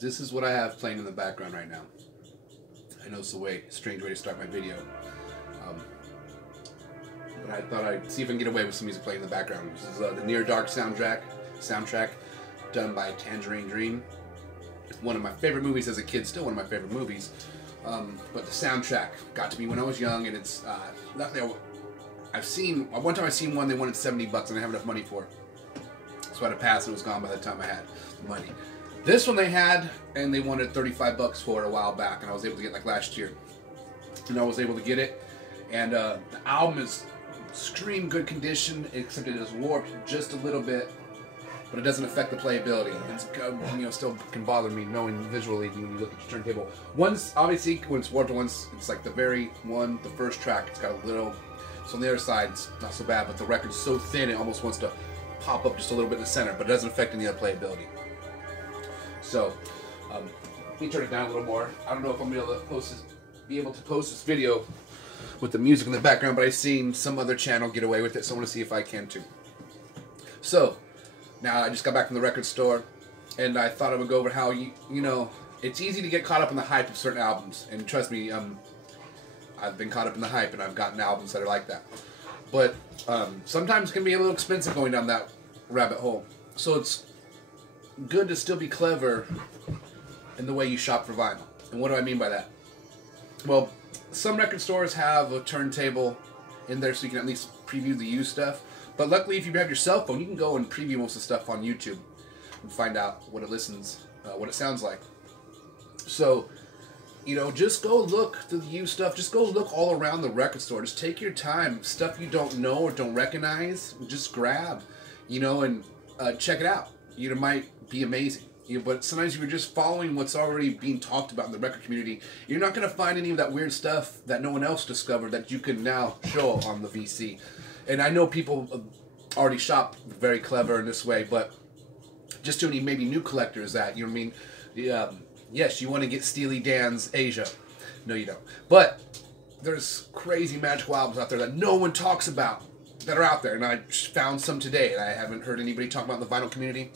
this is what I have playing in the background right now. I know it's a strange way to start my video. But I thought I'd see if I can get away with some music playing in the background. This is the Near Dark soundtrack done by Tangerine Dream. One of my favorite movies as a kid, still one of my favorite movies. But the soundtrack got to me when I was young, and it's one time I seen one they wanted $70 and I didn't have enough money for it. So I had to pass and it was gone by the time I had the money. This one they had, and they wanted $35 for it a while back, and I was able to get it like last year. And I was able to get it, and the album is extreme good condition, except it is warped just a little bit, but it doesn't affect the playability. It's still can bother me knowing visually when you look at your turntable. Once, obviously, when it's warped once, it's like the first track, it's got a little, so on the other side, it's not so bad, but the record's so thin, it almost wants to pop up just a little bit in the center, but it doesn't affect any other playability. So, let me turn it down a little more. I don't know if I'm be able to post this video with the music in the background, but I've seen some other channel get away with it, so I want to see if I can too. So, now I just got back from the record store, and I thought I would go over how, it's easy to get caught up in the hype of certain albums, and trust me, I've been caught up in the hype, and I've gotten albums that are like that. But sometimes it can be a little expensive going down that rabbit hole. So it's good to still be clever in the way you shop for vinyl. And what do I mean by that? Well, some record stores have a turntable in there so you can at least preview the used stuff. But luckily, if you have your cell phone, you can go and preview most of the stuff on YouTube and find out what it sounds like. So, just go look through the used stuff. Just go look all around the record store. Just take your time. Stuff you don't know or don't recognize, just grab, and check it out. It might be amazing. But sometimes if you're just following what's already being talked about in the record community, you're not going to find any of that weird stuff that no one else discovered that you can now show on the VC. And I know people already shop very clever in this way, but just to any maybe new collectors yes, you want to get Steely Dan's Asia. No, you don't. But there's crazy magical albums out there that no one talks about that are out there. And I found some today, and I haven't heard anybody talk about in the vinyl community.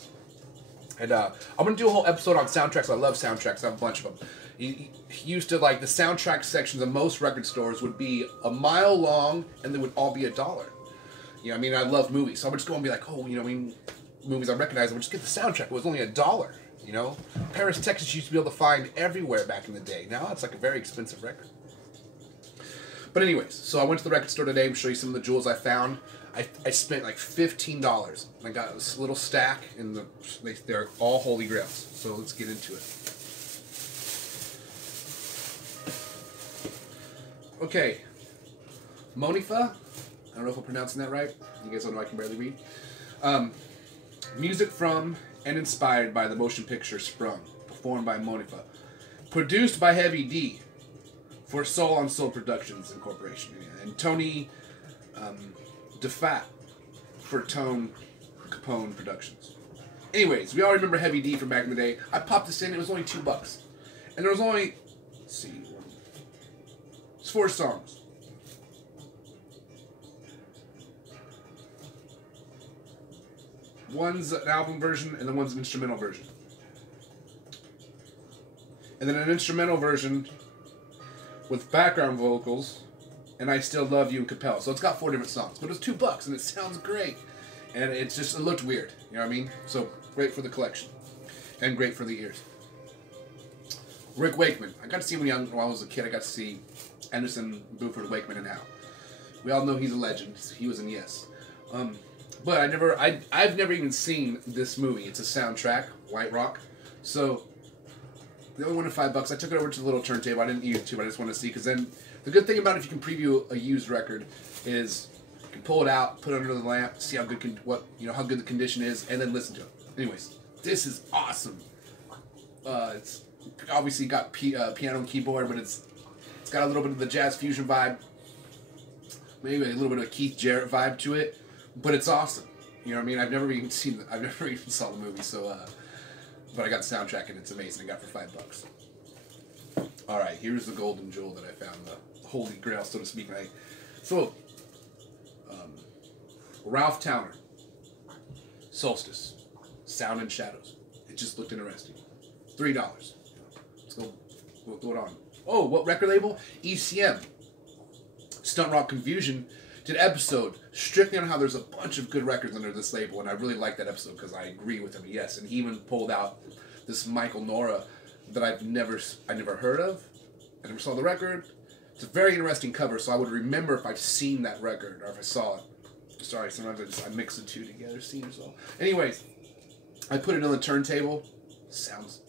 And I'm going to do a whole episode on soundtracks. I love soundtracks. I have a bunch of them. Used to, the soundtrack sections of most record stores would be a mile long, and they would all be $1. I love movies. So I would just go and be like, movies I recognize, I would just get the soundtrack. It was only $1. Paris, Texas used to be able to find everywhere back in the day. Now it's like a very expensive record. But anyways, so I went to the record store today and show you some of the jewels I found. I spent like $15. And I got this little stack, and they're all holy grails. So let's get into it. Okay, Monifa. I don't know if I'm pronouncing that right. You guys don't know I can barely read. Music from and inspired by the motion picture Sprung, performed by Monifa. Produced by Heavy D for Soul on Soul Productions Incorporation. And Tony DeFat for Tone Capone Productions. Anyways, we all remember Heavy D from back in the day. I popped this in, it was only $2. And there was only, it's 4 songs. One's an album version, and then one's an instrumental version. And then an instrumental version with background vocals, and I Still Love You and Capel. So it's got 4 different songs. But it was $2, and it sounds great. And it looked weird. You know what I mean? So great for the collection. And great for the ears. Rick Wakeman. I got to see when I was a kid, I got to see Anderson, Buford, Wakeman, and Howe. We all know he's a legend. He was in Yes. But I've never even seen this movie. It's a soundtrack, White Rock. So they only wanted $5. I took it over to the little turntable. I didn't use it too, but I just wanted to see. Because then the good thing about it, if you can preview a used record, is you can pull it out, put it under the lamp, see how good how good the condition is, and then listen to it. Anyways, this is awesome. It's obviously got piano and keyboard, but it's got a little bit of the jazz fusion vibe, maybe a little bit of a Keith Jarrett vibe to it. But it's awesome. You know what I mean? I've never even saw the movie, so but I got the soundtrack and it's amazing. I got it for $5. Alright, here's the golden jewel that I found, the holy grail, so to speak. Ralph Towner, Solstice, Sound and Shadows. It just looked interesting. $3. Let's go. We'll throw it on. Oh, what record label? ECM. Stunt Rock Confusion did an episode strictly on how there's a bunch of good records under this label, and I really like that episode because I agree with him. Yes, and he even pulled out this Michael Nora that I never heard of. I never saw the record. It's a very interesting cover, so I would remember if I've seen that record or if I saw it. Sorry, sometimes I mix the two together, seen or so. Anyways, I put it on the turntable. Sounds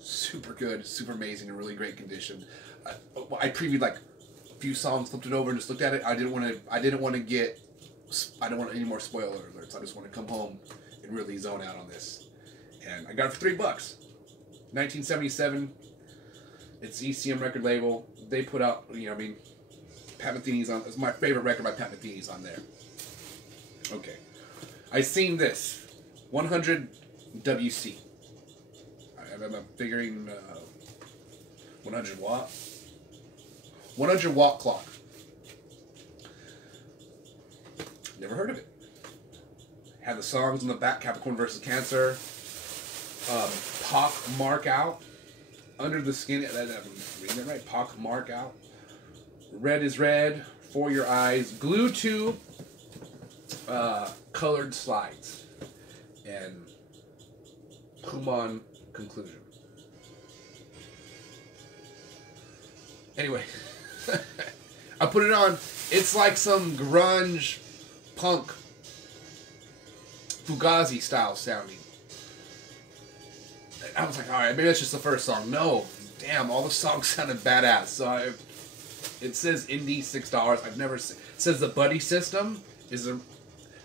super good, super amazing, in really great condition. I previewed like a few songs, flipped it over, and just looked at it. I didn't want any more spoiler alerts. I just want to come home and really zone out on this. And I got it for $3. 1977. It's ECM record label. They put out, Pat Metheny's on. It's my favorite record by Pat Metheny's on there. Okay, I seen this 100 WC. I'm figuring 100 watt. 100 watt clock. Never heard of it. Had the songs on the back: Capricorn versus Cancer, Pock Mark Out, Under the Skin. I'm reading it right. Pock Mark Out. Red is Red, For Your Eyes, Glue to, Colored Slides, and Kumon Conclusion. Anyway, I put it on. It's like some grunge punk Fugazi style sounding. I was like, alright, maybe that's just the first song. No, damn, all the songs sounded badass. So it says indie $6. I've never seen. It says the Buddy System is a.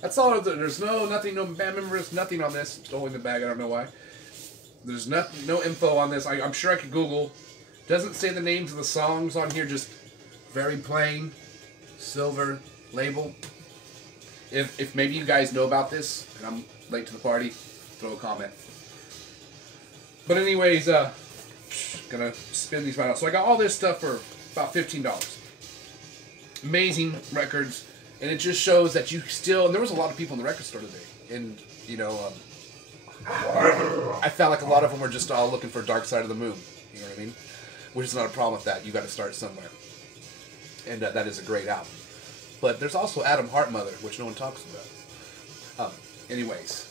That's all. There's nothing, no band members, nothing on this. It's only in the bag. I don't know why. There's no info on this. I'm sure I could Google. Doesn't say the names of the songs on here. Just very plain silver label. If maybe you guys know about this and I'm late to the party, throw a comment. But anyways, gonna spin these right out. So I got all this stuff for about $15. Amazing records, and it just shows that you still. And there was a lot of people in the record store today, and I felt like a lot of them were just all looking for Dark Side of the Moon. You know what I mean? Which is not a problem with that. You got to start somewhere, and that is a great album. But there's also Adam Hartmother, which no one talks about. Anyways,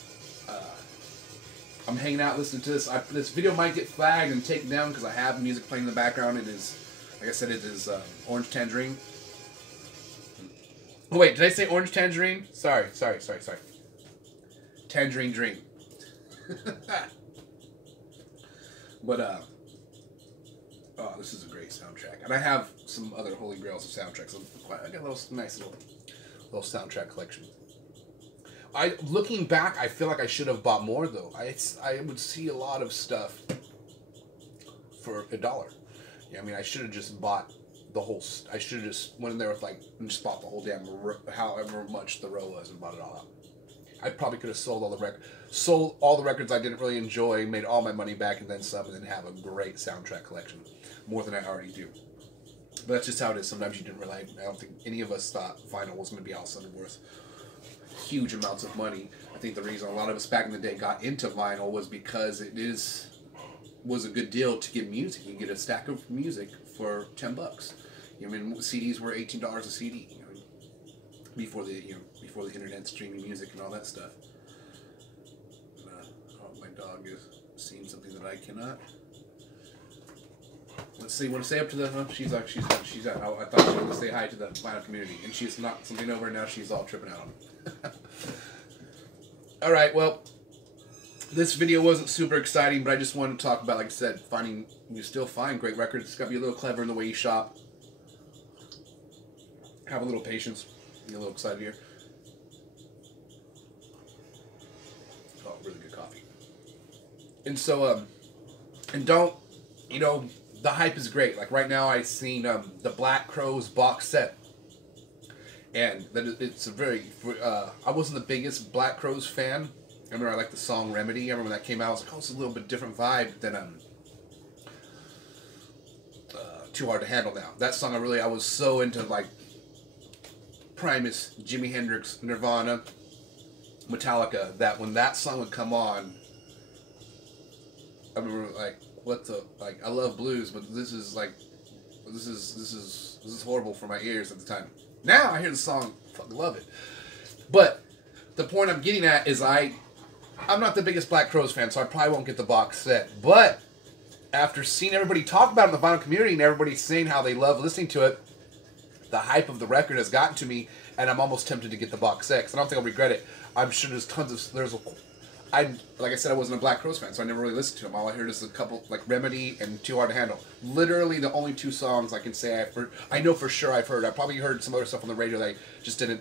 I'm hanging out listening to this. This video might get flagged and taken down because I have music playing in the background. It is, like I said, it is Orange Tangerine. Oh wait, did I say Orange Tangerine? Sorry. Tangerine Dream. But oh, this is a great soundtrack, and I have some other holy grails of soundtracks. I got a nice little soundtrack collection. Looking back, I feel like I should have bought more though. I would see a lot of stuff for $1. Yeah, I mean, I should have just bought the whole. I should have just went in there with and just bought the whole damn however much the row was and bought it all out. I probably could have sold all the records I didn't really enjoy, made all my money back and then some, and then have a great soundtrack collection, more than I already do. But that's just how it is. Sometimes you didn't realize. I don't think any of us thought vinyl was going to be all of a sudden worth huge amounts of money. I think the reason a lot of us back in the day got into vinyl was because it was a good deal to get music. You get a stack of music for $10. I mean, CDs were $18 a CD. Before the internet streaming music and all that stuff. Oh, my dog is seeing something that I cannot. Let's see. Want to say up to the? She's out. I thought she was going to say hi to the vinyl community, and she's knocked something over, and now she's all tripping out on it. All right. Well, this video wasn't super exciting, but I just wanted to talk about, like I said, you still find great records. It's got to be a little clever in the way you shop. Have a little patience. Get a little excited here. Oh, really good coffee. And so, and don't, the hype is great. Like right now, I've seen the Black Crowes box set, and that it's a very. I wasn't the biggest Black Crowes fan. I remember I liked the song Remedy. I remember when that came out. I was like, oh, it's a little bit different vibe than Too Hard to Handle Now. That song I was so into, like Primus, Jimi Hendrix, Nirvana, Metallica, that when that song would come on, I remember what the, like, I love blues, but this is like, this is horrible for my ears at the time. Now I hear the song, fucking love it. But the point I'm getting at is I'm not the biggest Black Crowes fan, so I probably won't get the box set. But after seeing everybody talk about it in the vinyl community and everybody saying how they love listening to it, the hype of the record has gotten to me, and I'm almost tempted to get the box set, because I don't think I'll regret it. I'm sure there's tons of, like I said, I wasn't a Black Crowes fan, so I never really listened to them. All I heard is a couple, like Remedy and Too Hard to Handle. Literally the only two songs I can say I've heard. I know for sure I've heard. I probably heard some other stuff on the radio that I just didn't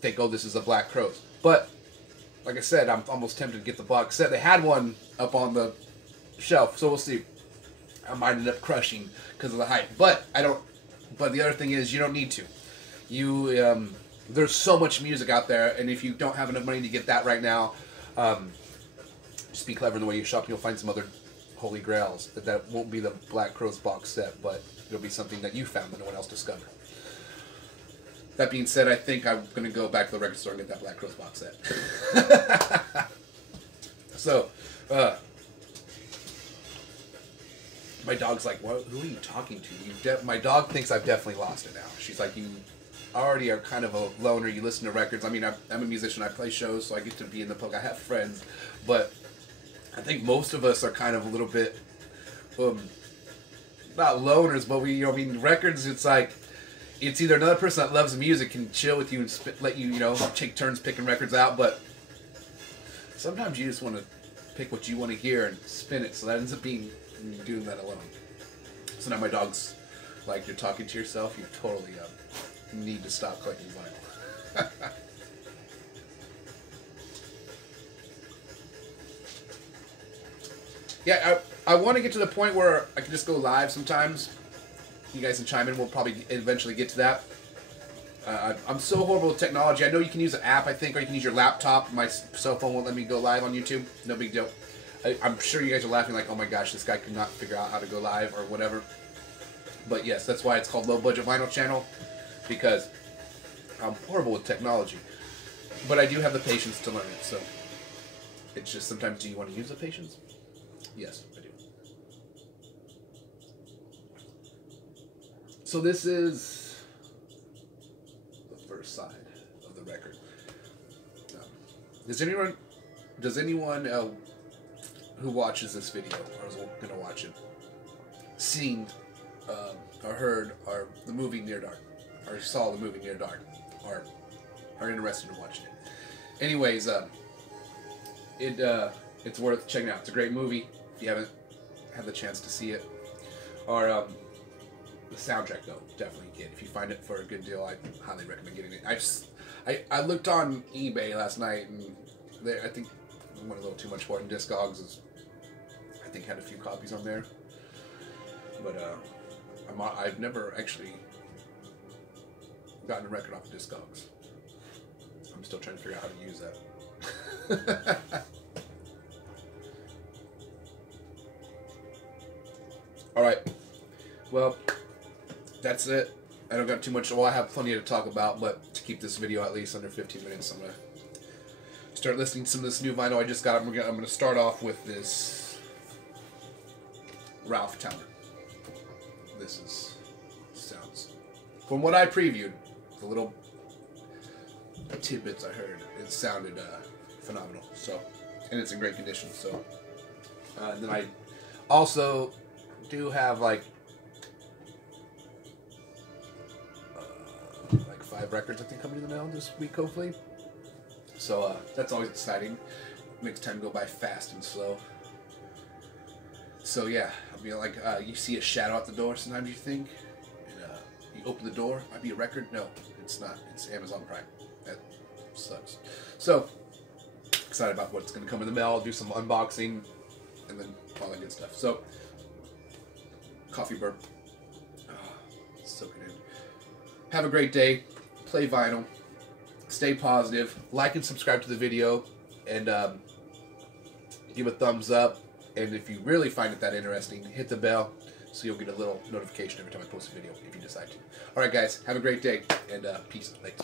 think, oh, this is a Black Crowes. But, like I said, I'm almost tempted to get the box set. They had one up on the shelf, so we'll see. I might end up crushing because of the hype. But the other thing is, you don't need to. There's so much music out there, and if you don't have enough money to get that right now, just be clever in the way you shop. You'll find some other holy grails. That won't be the Black Crowes box set, but it'll be something that you found that no one else discovered. That being said, I think I'm going to go back to the record store and get that Black Crowes box set. So, my dog's like, "What? Who are you talking to?" My dog thinks I've definitely lost it now. She's like, "You already are kind of a loner. You listen to records." I mean, I'm a musician. I play shows, so I get to be in the public. I have friends, but I think most of us are kind of a little bit, not loners, but I mean, records. It's like, it's either another person that loves music can chill with you and let you, take turns picking records out, but sometimes you just want to pick what you want to hear and spin it. So that ends up being doing that alone. So now my dog's like, "You're talking to yourself. You totally need to stop collecting vinyl." Yeah, I want to get to the point where I can just go live sometimes. You guys can chime in. We'll probably eventually get to that. I'm so horrible with technology. I know you can use an app, I think, or you can use your laptop. My cell phone won't let me go live on YouTube. No big deal. I'm sure you guys are laughing like, "Oh my gosh, this guy could not figure out how to go live," or whatever. But yes, that's why it's called Low Budget Vinyl Channel, because I'm horrible with technology. But I do have the patience to learn it, so it's just sometimes, do you want to use the patience? Yes, I do. So this is the first side of the record. Does anyone who watches this video, or is going to watch it, seen or heard the movie Near Dark, or saw the movie Near Dark, or are interested in watching it? Anyways, it's worth checking out. It's a great movie if you haven't had the chance to see it. Or the soundtrack, though, definitely get. If you find it for a good deal, I highly recommend getting it. I looked on eBay last night, and I think I went a little too much for it. And Discogs I think had a few copies on there, but I've never actually gotten a record off of Discogs. I'm still trying to figure out how to use that. All right, well, that's it. I don't got too much. Well, I have plenty to talk about, but to keep this video at least under 15 minutes, I'm gonna start listening to some of this new vinyl I just got. I'm gonna start off with this Ralph Towner. This sounds, from what I previewed, the little tidbits I heard, it sounded phenomenal. So, and it's in great condition. So, and then I also do have like 5 records I think coming in the mail this week, hopefully. So that's always exciting. Makes time go by fast and slow. So yeah, I mean, like you see a shadow at the door sometimes, you think, and you open the door, might be a record. No, it's not. It's Amazon Prime. That sucks. So excited about what's going to come in the mail. I'll do some unboxing and then all that good stuff. So coffee burp. Soak it in. Have a great day. Play vinyl. Stay positive. Like and subscribe to the video, and give a thumbs up. And if you really find it that interesting, hit the bell so you'll get a little notification every time I post a video if you decide to. All right, guys. Have a great day, and peace. Thanks.